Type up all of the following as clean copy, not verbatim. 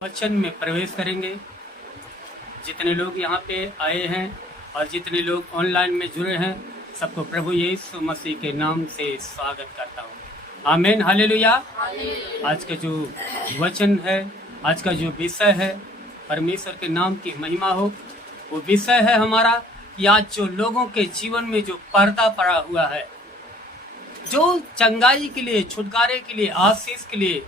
वचन में प्रवेश करेंगे। जितने लोग यहाँ पे आए हैं और जितने लोग ऑनलाइन में जुड़े हैं, सबको प्रभु यीशु मसीह के नाम से स्वागत करता हूँ। आमीन, हालेलुया। आज का जो वचन है, आज का जो विषय है, परमेश्वर के नाम की महिमा हो। वो विषय है हमारा कि आज जो लोगों के जीवन में जो पर्दा पड़ा हुआ है, जो चंगाई के लिए, छुटकारे के लिए, आशीष के लिए,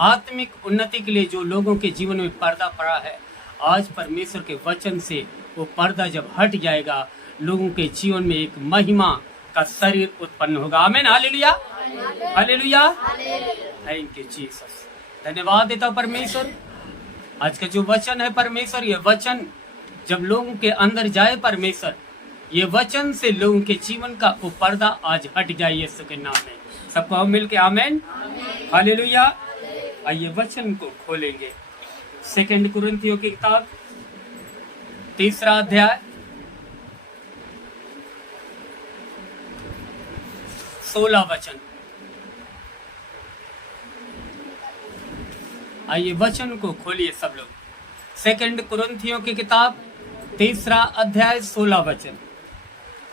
आत्मिक उन्नति के लिए जो लोगों के जीवन में पर्दा पड़ा है, आज परमेश्वर के वचन से वो पर्दा जब हट जाएगा, लोगों के जीवन में एक महिमा का शरीर उत्पन्न होगा। आमीन, hallelujah, hallelujah, thank you Jesus. धन्यवाद देता हूं परमेश्वर। आज का जो वचन है परमेश्वर, ये वचन जब लोगों के अंदर जाए परमेश्वर, ये वचन से लोगों के जीवन का वो पर्दा आज हट जाए यीशु के नाम में। सबको हम मिलके आमीन, हालेलुया। आइए वचन को खोलेंगे। 2 कुरिन्थियों की किताब 3 अध्याय 16 वचन। आइए वचन को खोलिए सब लोग। 2 कुरिन्थियों की किताब 3 अध्याय 16 वचन।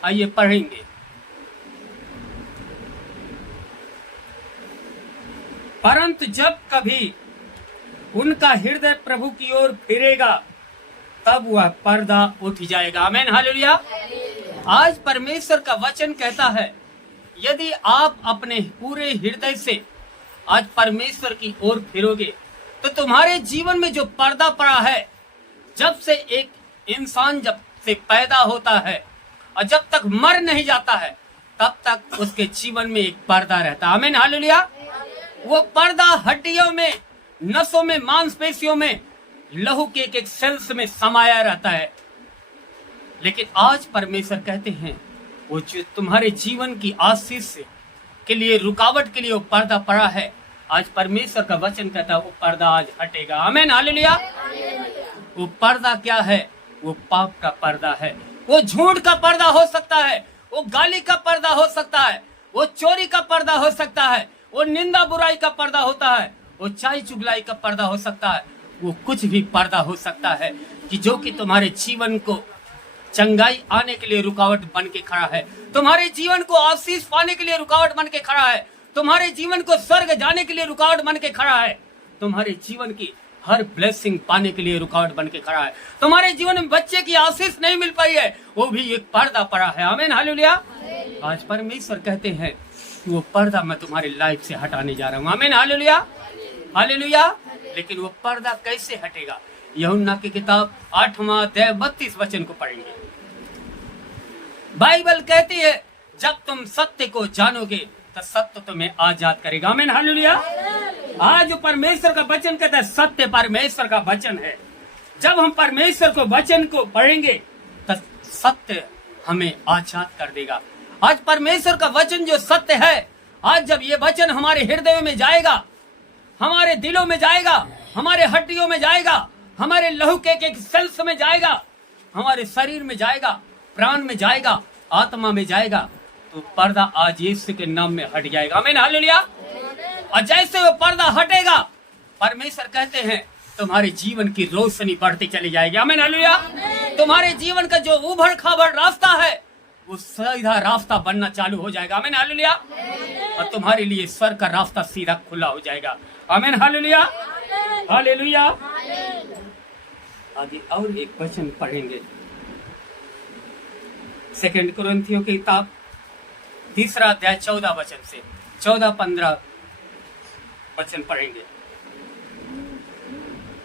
आइए पढ़ेंगे। परंतु जब कभी उनका हृदय प्रभु की ओर फिरेगा, तब वह पर्दा उठ जाएगा। आमीन, हालेलुया। आज परमेश्वर का वचन कहता है, यदि आप अपने पूरे हृदय से आज परमेश्वर की ओर फिरोगे, तो तुम्हारे जीवन में जो पर्दा पड़ा है, जब से एक इंसान जब से पैदा होता है और जब तक मर नहीं जाता है, तब तक उसके जीवन में एक पर्दा रहता है। आमीन, हालेलुया। वो पर्दा हड्डियों में, नसों में, मांसपेशियों में, लहू के एक सेल्स में समाया रहता है। लेकिन आज परमेश्वर कहते हैं, वो जो तुम्हारे जीवन की आशीष के लिए, रुकावट के लिए वो पर्दा पड़ा है, आज परमेश्वर का वचन कहता है वो पर्दा आज हटेगा। आमीन, हालेलुया। वो पर्दा क्या है? वो पाप का पर्दा है। वो झूठ का पर्दा हो सकता है, वो गाली का पर्दा हो सकता है, वो चोरी का पर्दा हो सकता है, वो निंदा बुराई का पर्दा होता है, वो चाई चुगलाई का पर्दा हो सकता है। वो कुछ भी पर्दा हो सकता है कि जो कि तुम्हारे जीवन को चंगाई आने के लिए रुकावट बन के खड़ा है, तुम्हारे जीवन को आशीष पाने के लिए रुकावट बन के खड़ा है, तुम्हारे जीवन को स्वर्ग जाने के लिए रुकावट बन के खड़ा है, तुम्हारे जीवन की हर ब्लेसिंग पाने के लिए रुकावट बन के खड़ा है, तुम्हारे जीवन में बच्चे की आशीष नहीं मिल पाई है, वो भी एक पर्दा पड़ा है। आमीन, हालेलुया। आज परमेश्वर कहते हैं वो पर्दा मैं तुम्हारी लाइफ से हटाने जा रहा हूँ। आमीन, हालेलुया, हालेलुया। लेकिन वो पर्दा कैसे हटेगा? यूहन्ना की किताब 8वां अध्याय 32 वचन को पढ़ेंगे। बाइबल कहती है, जब तुम सत्य को जानोगे तो सत्य तुम्हें आजाद करेगा। आमीन, हालेलुया। आज जो परमेश्वर का वचन कहता है, सत्य परमेश्वर का वचन है। जब हम परमेश्वर को वचन को पढ़ेंगे तो सत्य हमें आजाद कर देगा। आज परमेश्वर का वचन जो सत्य है, आज जब ये वचन हमारे हृदय में जाएगा, हमारे दिलों में जाएगा, हमारे हड्डियों में जाएगा, हमारे लहू के एक सेल्स में जाएगा, हमारे शरीर में जाएगा, प्राण में जाएगा, आत्मा में जाएगा, तो पर्दा आज यीशु के नाम में हट जाएगा। आमीन, हालेलुया। और जैसे वो पर्दा हटेगा, परमेश्वर कहते हैं तुम्हारे जीवन की रोशनी बढ़ती चली जाएगी। आमीन, हालेलुया। तुम्हारे जीवन का जो उभड़ खाबड़ रास्ता है, वो सीधा रास्ता बनना चालू हो जाएगा। आमीन, हालेलुया। और तुम्हारे लिए स्वर्ग का रास्ता सीधा खुला हो जाएगा। आमीन, हालेलुया, हालेलुया। आगे और एक वचन पढ़ेंगे। 2 कुरिन्थियों की किताब 3 अध्याय 14 वचन से 14-15 वचन पढ़ेंगे।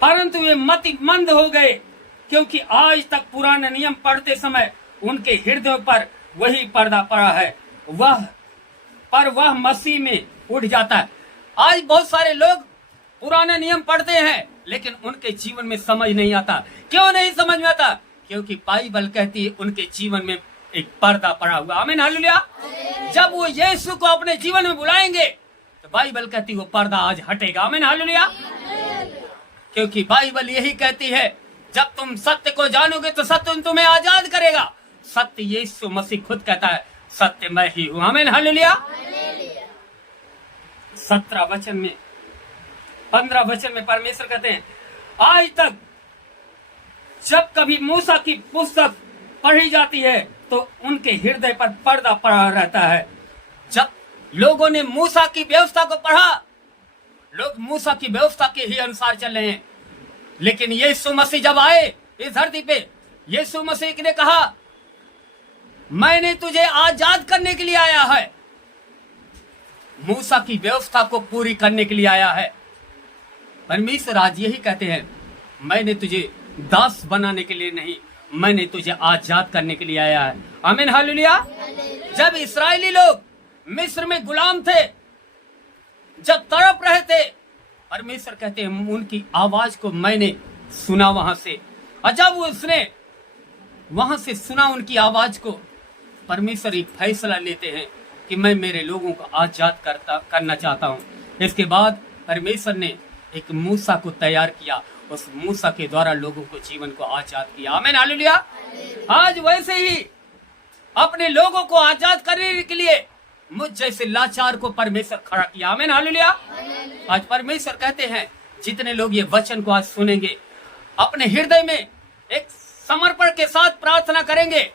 परंतु वे मतिमंद हो गए, क्योंकि आज तक पुराना नियम पढ़ते समय उनके हृदयों पर वही पर्दा पड़ा है, वह मसीह में उठ जाता है। आज बहुत सारे लोग पुराना नियम पढ़ते हैं, लेकिन उनके जीवन में समझ नहीं आता। क्यों नहीं समझ में आता? क्योंकि बाइबल कहती है उनके जीवन में एक पर्दा पड़ा हुआ। आमीन, हालेलुया। जब वो यीशु को अपने जीवन में बुलाएंगे, तो बाइबल कहती है वो पर्दा आज हटेगा। आमीन, हालेलुया। क्योंकि बाइबल यही कहती है, जब तुम सत्य को जानोगे तो सत्य तुम्हें आजाद करेगा। सत्य यीशु मसीह खुद कहता है, सत्य मैं ही हूँ। आमीन, हालेलुया। 17 वचन में 15 वचन में परमेश्वर कहते हैं, आज तक जब कभी मूसा की पुस्तक पढ़ी जाती है तो उनके हृदय पर पर्दा पड़ा रहता है। जब लोगों ने मूसा की व्यवस्था को पढ़ा, लोग मूसा की व्यवस्था के ही अनुसार चल रहे हैं। लेकिन यीशु मसीह जब आए इस धरती पे, यीशु मसीह ने कहा, मैंने तुझे आजाद करने के लिए आया है, मूसा की व्यवस्था को पूरी करने के लिए आया है। परमेश्वर आज यही कहते हैं, मैंने तुझे दास बनाने के लिए नहीं, मैंने तुझे आजाद करने के लिए आया है। आमीन, हालेलुया। जब इस्राएली लोग मिस्र में गुलाम थे, जब तड़प रहे थे, परमेश्वर कहते हैं उनकी आवाज को मैंने सुना वहां से। और जब उसने वहां से सुना उनकी आवाज को, परमेश्वर एक फैसला लेते हैं कि मैं मेरे लोगों को आजाद करना चाहता हूं। इसके बाद परमेश्वर ने एक मूसा को तैयार किया, उस मूसा के द्वारा लोगों को जीवन को आजाद किया। आमीन, हालेलुया। आज वैसे ही अपने लोगों को आजाद करने के लिए मुझ जैसे लाचार को परमेश्वर खड़ा किया। आमीन, हालेलुया। आज परमेश्वर कहते हैं जितने लोग ये वचन को आज सुनेंगे, अपने हृदय में एक समर्पण के साथ प्रार्थना करेंगे,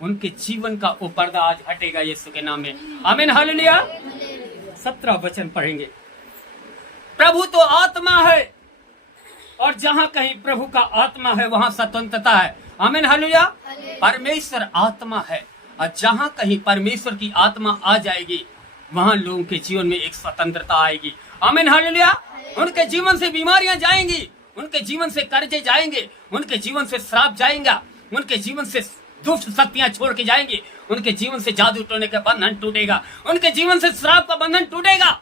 उनके जीवन का वो पर्दा आज हटेगा यीशु के नाम में। आमीन, हालेलुया। 17 वचन पढ़ेंगे। प्रभु तो आत्मा है और जहां कहीं प्रभु का आत्मा है वहां स्वतंत्रता है। आमीन, हालेलुया। परमेश्वर आत्मा है और जहां कहीं परमेश्वर की आत्मा आ जाएगी वहां लोगों के जीवन में एक स्वतंत्रता आएगी। आमीन, हालेलुया। उनके जीवन से बीमारियां जाएंगी, उनके जीवन से कर्जे जाएंगे, उनके जीवन से श्राप जाएगा, उनके जीवन से दुष्ट शक्तियां छोड़ के जाएंगी, उनके जीवन से जादू टोने का बंधन टूटेगा, उनके जीवन से श्राप का बंधन टूटेगा,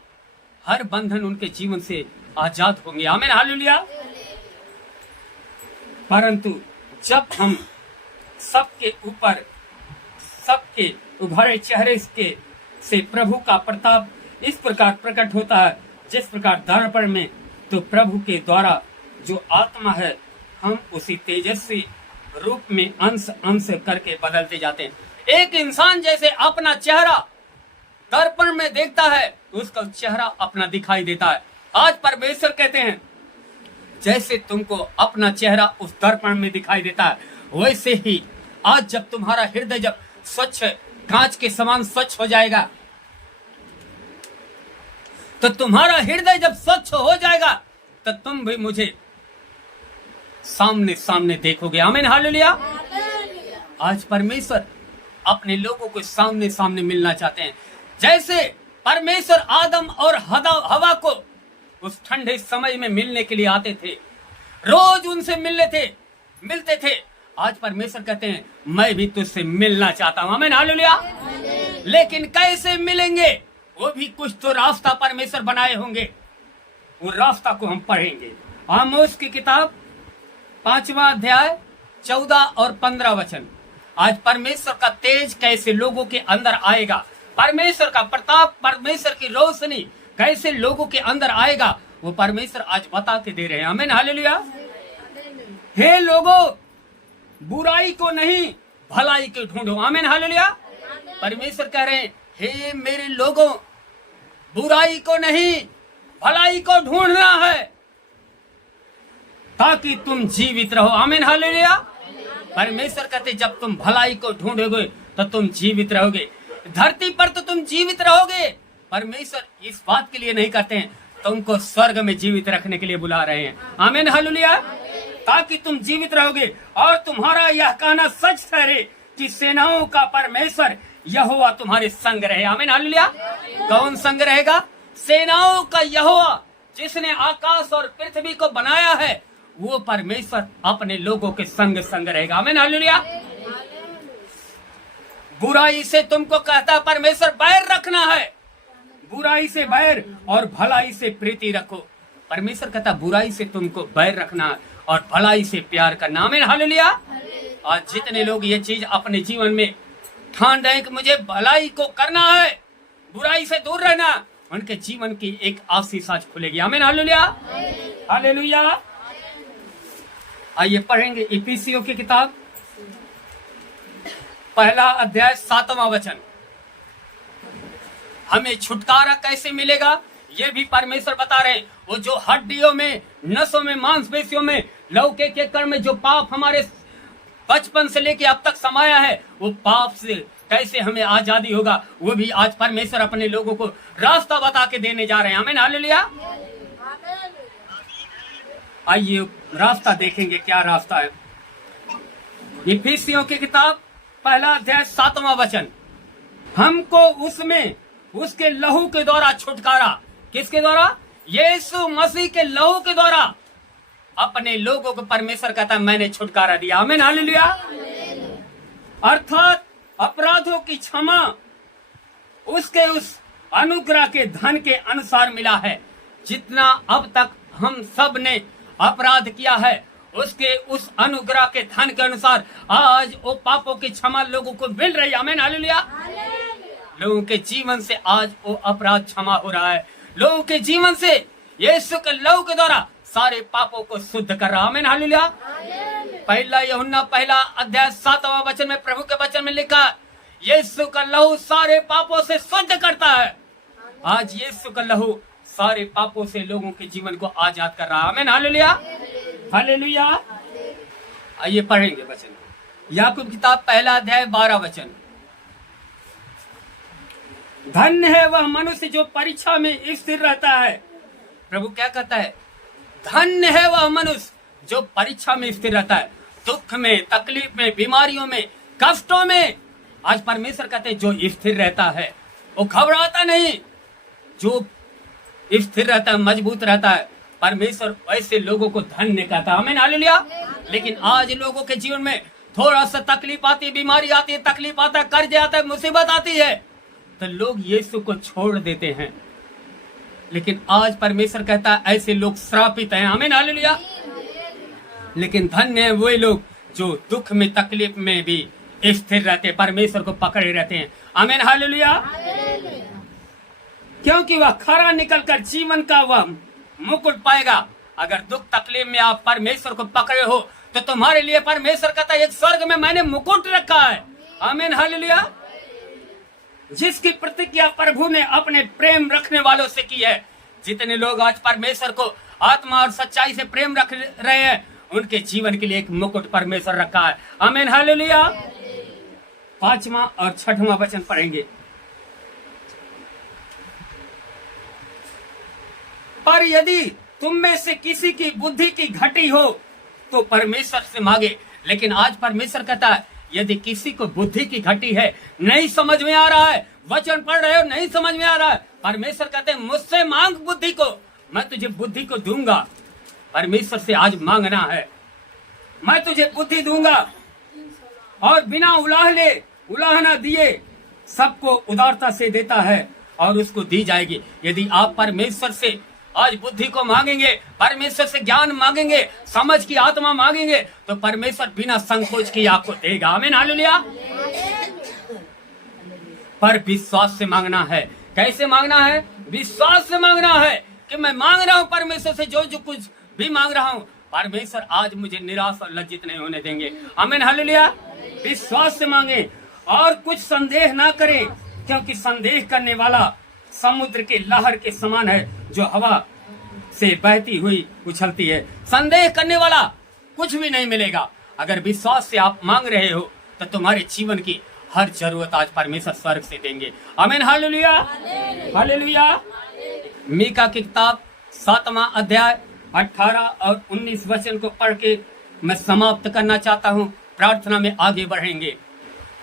हर बंधन उनके जीवन से आजाद होंगे। आमीन, हालेलुया। परंतु जब हम सबके ऊपर, सबके उभरे चेहरे से प्रभु का प्रताप इस प्रकार प्रकट होता है जिस प्रकार दर्पण में, तो प्रभु के द्वारा जो आत्मा है हम उसी तेजस्वी रूप में अंश अंश करके बदलते जाते हैं। एक इंसान जैसे अपना चेहरा दर्पण में देखता है, उसका चेहरा अपना दिखाई देता है। आज परमेश्वर कहते हैं जैसे तुमको अपना चेहरा उस दर्पण में दिखाई देता है, वैसे ही आज जब तुम्हारा हृदय जब स्वच्छ, कांच के समान स्वच्छ हो जाएगा, तो तुम्हारा हृदय जब स्वच्छ हो जाएगा तो तुम भी मुझे सामने सामने देखोगे। आमीन, हालेलुया। आज परमेश्वर अपने लोगों को सामने सामने मिलना चाहते हैं। जैसे परमेश्वर आदम और हवा को उस ठंडे समय में मिलने के लिए आते थे, रोज उनसे मिलते थे, आज परमेश्वर कहते हैं मैं भी तुझसे मिलना चाहता हूं। आमीन, हालेलुया। लेकिन कैसे मिलेंगे, वो भी कुछ तो रास्ता परमेश्वर बनाए होंगे, वो रास्ता को हम पढ़ेंगे। आमोस की किताब 5वां अध्याय 14 और 15 वचन। आज परमेश्वर का तेज कैसे लोगों के अंदर आएगा, परमेश्वर का प्रताप, परमेश्वर की रोशनी कैसे लोगों के अंदर आएगा, वो परमेश्वर आज बता के दे रहे हैं। आमीन, हालेलुया। हे लोगों, बुराई को नहीं भलाई को ढूंढो। आमीन, हालेलुया। परमेश्वर कह रहे हैं हे मेरे लोगों, बुराई को नहीं भलाई को ढूंढना है ताकि तुम जीवित रहो। आमीन, हालेलुया। परमेश्वर कहते जब तुम भलाई को ढूंढोगे तो तुम जीवित रहोगे, धरती पर तो तुम जीवित रहोगे। परमेश्वर इस बात के लिए नहीं करते हैं, तुमको स्वर्ग में जीवित रखने के लिए बुला रहे हैं। आमीन, हालेलुया। ताकि तुम जीवित रहोगे और तुम्हारा यह कहना सच ठहरे कि सेनाओं का परमेश्वर यहोवा तुम्हारे संग रहे। आमीन, हालेलुया। कौन संग रहेगा? सेनाओं का यहोवा, जिसने आकाश और पृथ्वी को बनाया है, वो परमेश्वर अपने लोगों के संग संग रहेगा। आमीन, हालेलुया। बुराई से तुमको कहता परमेश्वर बैर रखना है, बुराई से बैर और भलाई से प्रीति रखो। परमेश्वर कहता बुराई से तुमको बैर रखना है और भलाई से प्यार करना। आमीन, हालेलुया। आज जितने लोग ये चीज अपने जीवन में ठान रहे कि मुझे भलाई को करना है, बुराई से दूर रहना, उनके जीवन की एक आशीष आज खुलेगी। आमीन, हालेलुया, हालेलुया। आइए पढ़ेंगे इफिसियों की किताब 1 अध्याय 7वां वचन। हमें छुटकारा कैसे मिलेगा ये भी परमेश्वर बता रहे हैं। वो जो हड्डियों में, नसों में, मांसपेशियों में, लौके के कण में जो पाप हमारे बचपन से लेके अब तक समाया है, वो पाप से कैसे हमें आजादी होगा, वो भी आज परमेश्वर अपने लोगों को रास्ता बता के देने जा रहे हैं। आमीन, हालेलुया। आइए रास्ता देखेंगे, क्या रास्ता है। इफिसियों की किताब 1 अध्याय 7वां वचन, हमको उसमें उसके लहू के द्वारा छुटकारा, किसके द्वारा? यीशु मसीह के लहू के द्वारा अपने लोगों को परमेश्वर कहता है मैंने छुटकारा दिया। आमीन, हालेलुया। अर्थात अपराधों की क्षमा उसके उस अनुग्रह के धन के अनुसार मिला है। जितना अब तक हम सब ने अपराध किया है, उसके उस अनुग्रह के धन के अनुसार आज वो पापों की क्षमा लोगों को मिल रही है। आमीन, हालेलुया। लोगों के जीवन से आज वो अपराध क्षमा हो रहा है। लोगों के जीवन से यीशु के लहू के द्वारा सारे पापों को शुद्ध कर रहा है। आमीन, हालेलुया। 1 यूहन्ना 1 अध्याय 7वां वचन में प्रभु के वचन में लिखा, यीशु का लहू सारे पापों से शुद्ध करता है। आज यीशु का लहू सारे पापों से लोगों के जीवन को आजाद कर रहा है। आमीन, हालेलुया, हालेलुया। आइए पढ़ेंगे वचन, याकूब किताब 1 अध्याय 12 वचन, धन्य है वह मनुष्य जो परीक्षा में स्थिर रहता है। प्रभु क्या कहता है? धन्य है वह मनुष्य जो परीक्षा में स्थिर रहता है, दुख में, तकलीफ में, बीमारियों में, कष्टों में। आज परमेश्वर कहते हैं जो स्थिर रहता है वो घबराता नहीं, जो स्थिर रहता है, मजबूत रहता है। परमेश्वर ऐसे लोगों को धन्य कहता है। आमीन, हालेलुया। लेकिन आज लोगों के जीवन में थोड़ा सा तकलीफ आती है, बीमारी आती है, तकलीफ आता है, कर्ज आता है, मुसीबत आती है, तो लोग यीशु को छोड़ देते हैं। लेकिन आज परमेश्वर कहता है ऐसे लोग श्रापित हैं। आमीन, हालेलुया। लेकिन धन्य है वे लोग जो दुख में, तकलीफ में भी स्थिर रहते हैं, परमेश्वर को पकड़े रहते हैं। आमीन, हालेलुया। क्योंकि वह खरा निकलकर जीवन का वह मुकुट पाएगा। अगर दुख तकलीफ में आप परमेश्वर को पकड़े हो तो तुम्हारे लिए परमेश्वर कहता है एक स्वर्ग में मैंने मुकुट रखा है। आमीन, हालेलुया। जिसकी प्रतिज्ञा प्रभु ने अपने प्रेम रखने वालों से की है। जितने लोग आज परमेश्वर को आत्मा और सच्चाई से प्रेम रख रहे हैं, उनके जीवन के लिए एक मुकुट परमेश्वर रखा है। आमीन, हालेलुया। 5वां और 6वां वचन पढ़ेंगे। पर यदि तुम में से किसी की बुद्धि की घटी हो तो परमेश्वर से मांगे। लेकिन आज परमेश्वर कहता है यदि किसी को बुद्धि की घटी है, नहीं समझ में आ रहा है, वचन पढ़ रहे हो नहीं समझ में आ रहा है, परमेश्वर कहते हैं मुझसे मांग बुद्धि को, मैं तुझे बुद्धि को दूंगा। परमेश्वर से आज मांगना है, मैं तुझे बुद्धि दूंगा और बिना उलाहना दिए सबको उदारता से देता है और उसको दी जाएगी। यदि आप परमेश्वर से आज बुद्धि को मांगेंगे, परमेश्वर से ज्ञान मांगेंगे, समझ की आत्मा मांगेंगे, तो परमेश्वर बिना संकोच की आपको देगा। आमीन, हालेलुया। पर विश्वास से मांगना है। कैसे मांगना है? विश्वास से मांगना है कि मैं मांग रहा हूँ परमेश्वर से, जो जो कुछ भी मांग रहा हूँ, परमेश्वर आज मुझे निराश और लज्जित नहीं होने देंगे। आमीन, हालेलुया। विश्वास से मांगे और कुछ संदेह ना करें, क्योंकि संदेह करने वाला समुद्र के लहर के समान है जो हवा से बहती हुई उछलती है। संदेह करने वाला कुछ भी नहीं मिलेगा। अगर विश्वास से आप मांग रहे हो तो तुम्हारे जीवन की हर जरूरत आज परमेश्वर स्वर्ग से देंगे। आमीन, हालेलुया, हालेलुया। मीका की किताब 7वां अध्याय 18 और 19 वचन को पढ़ के मैं समाप्त करना चाहता हूँ। प्रार्थना में आगे बढ़ेंगे।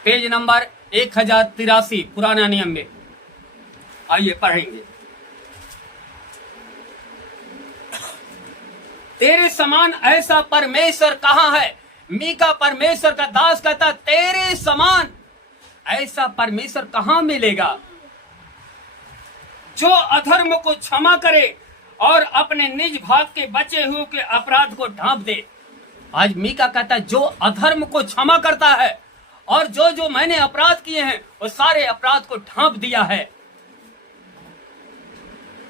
पेज नंबर 1083 पुराना नियम में। आइए पढ़ेंगे। तेरे समान ऐसा परमेश्वर कहाँ है? मीका परमेश्वर का दास कहता तेरे समान ऐसा परमेश्वर कहाँ मिलेगा जो अधर्म को क्षमा करे और अपने निज भाग के बचे हुए के अपराध को ढांप दे। आज मीका कहता है जो अधर्म को क्षमा करता है और जो जो मैंने अपराध किए हैं वो सारे अपराध को ढांप दिया है।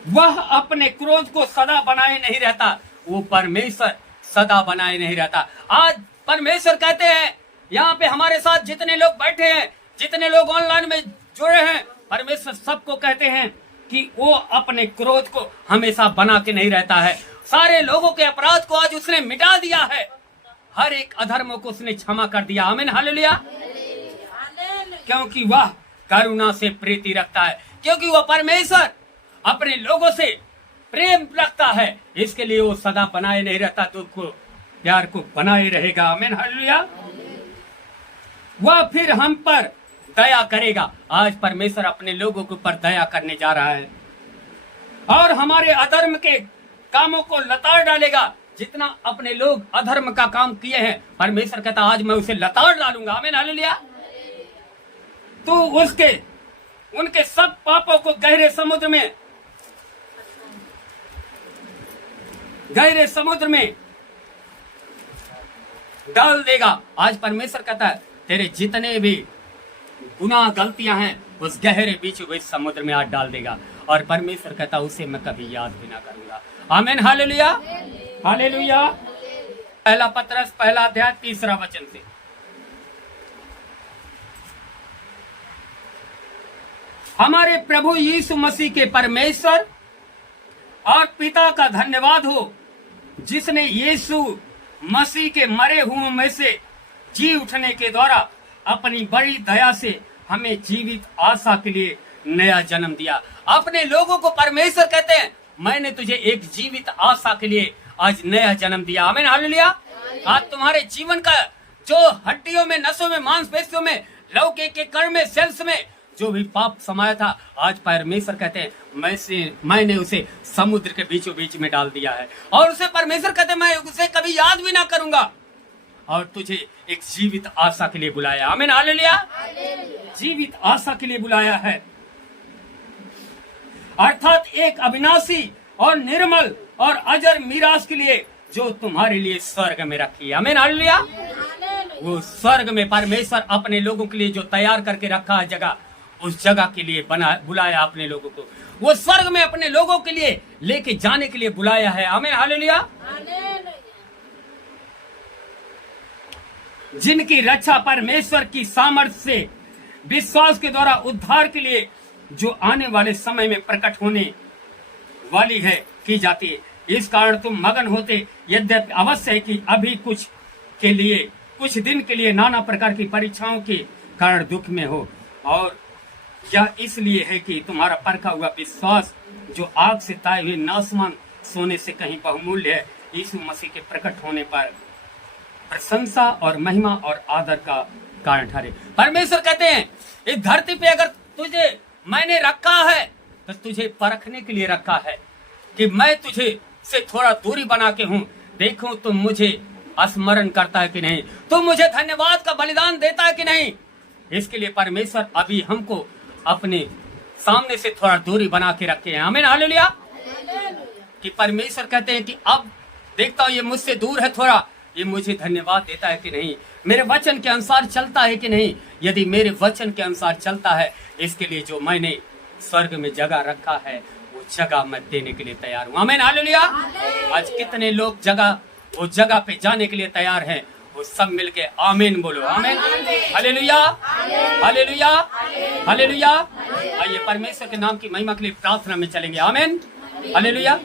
वह अपने क्रोध को सदा बनाए नहीं रहता। वो परमेश्वर सदा बनाए नहीं रहता। आज परमेश्वर कहते हैं, यहाँ पे हमारे साथ जितने लोग बैठे हैं, जितने लोग ऑनलाइन में जुड़े हैं, परमेश्वर सबको कहते हैं कि वो अपने क्रोध को हमेशा बना के नहीं रहता है। सारे लोगों के अपराध को आज उसने मिटा दिया है, हर एक अधर्म को उसने क्षमा कर दिया। आमीन हालेलुया। क्योंकि वह करुणा से प्रीति रखता है, क्योंकि वह परमेश्वर अपने लोगों से प्रेम रखता है, इसके लिए वो सदा बनाए नहीं रहता, दुख को प्यार को बनाए रहेगा। आमीन हालेलुया। वह फिर हम पर दया करेगा। आज परमेश्वर अपने लोगों के ऊपर दया करने जा रहा है और हमारे अधर्म के कामों को लताड़ डालेगा। जितना अपने लोग अधर्म का काम किए हैं, परमेश्वर कहता आज मैं उसे लताड़ डालूंगा। आमीन हालेलुया। तो उनके सब पापों को गहरे समुद्र में डाल देगा। आज परमेश्वर कहता है तेरे जितने भी गुनाह गलतियां हैं उस गहरे बीचों बीच समुद्र में आज डाल देगा, और परमेश्वर कहता उसे मैं कभी याद भी ना करूंगा। आमीन हालेलुया। हालेलुया। पहला पतरस पहला अध्याय 3 वचन से, हमारे प्रभु यीशु मसीह के परमेश्वर और पिता का धन्यवाद हो, जिसने यीशु मसीह के मरे हुओं में से जी उठने के द्वारा अपनी बड़ी दया से हमें जीवित आशा के लिए नया जन्म दिया। अपने लोगों को परमेश्वर कहते हैं मैंने तुझे एक जीवित आशा के लिए आज नया जन्म दिया। आमीन हालेलुया। आज तुम्हारे जीवन का जो हड्डियों में, नसों में, मांसपेशियों में, लौके के कण में, सेल्स में जो भी पाप समाया था, आज परमेश्वर कहते हैं मैंने उसे समुद्र के बीचों बीच में डाल दिया है, और उसे परमेश्वर कहते हैं मैं उसे कभी याद भी ना करूंगा, और तुझे एक जीवित आशा के लिए बुलाया। आमीन हालेलुया। जीवित आशा के लिए बुलाया है, अर्थात एक अविनाशी और निर्मल और अजर मीरास के लिए जो तुम्हारे लिए स्वर्ग में रखी है। आमीन हालेलुया। वो स्वर्ग में परमेश्वर अपने लोगों के लिए जो तैयार करके रखा है जगह, उस जगह के लिए बुलाया अपने लोगों को। वो स्वर्ग में अपने लोगों के लिए लेके जाने के लिए बुलाया है। आमीन हालेलुया। जिनकी रक्षा परमेश्वर की सामर्थ्य से विश्वास के द्वारा उद्धार के लिए जो आने वाले समय में प्रकट होने वाली है की जाती है। इस कारण तुम मगन होते, यद्यपि अवश्य है कि अभी कुछ दिन के लिए नाना प्रकार की परीक्षाओं के कारण दुख में हो, और यह इसलिए है कि तुम्हारा परखा हुआ विश्वास जो आग से ताए हुए नासमान सोने से कहीं बहुमूल्य है, यीशु मसीह के प्रकट होने पर प्रशंसा और महिमा और आदर का कारण ठहरे। परमेश्वर कहते हैं इस धरती पे अगर तुझे मैंने रखा है तो तुझे परखने के लिए रखा है कि मैं तुझे से थोड़ा दूरी बना के हूँ, देखो तुम मुझे स्मरण करता है कि नहीं, तुम मुझे धन्यवाद का बलिदान देता है कि नहीं। इसके लिए परमेश्वर अभी हमको अपने सामने से थोड़ा दूरी बना के रखे हैं। आमीन हालेलुया। कि परमेश्वर कहते हैं कि अब देखता हूँ ये मुझसे दूर है थोड़ा, ये मुझे धन्यवाद देता है कि नहीं, मेरे वचन के अनुसार चलता है कि नहीं। यदि मेरे वचन के अनुसार चलता है, इसके लिए जो मैंने स्वर्ग में जगह रखा है वो जगह मैं देने के लिए तैयार हूँ। आमीन हालेलुया। आज कितने लोग वो जगह पे जाने के लिए तैयार हैं, वो सब मिलके आमीन बोलो। आमीन हालेलुया। हालेलुया। हालेलुया। आइए परमेश्वर के नाम की महिमा के लिए प्रार्थना में चलेंगे। आमीन हालेलुया।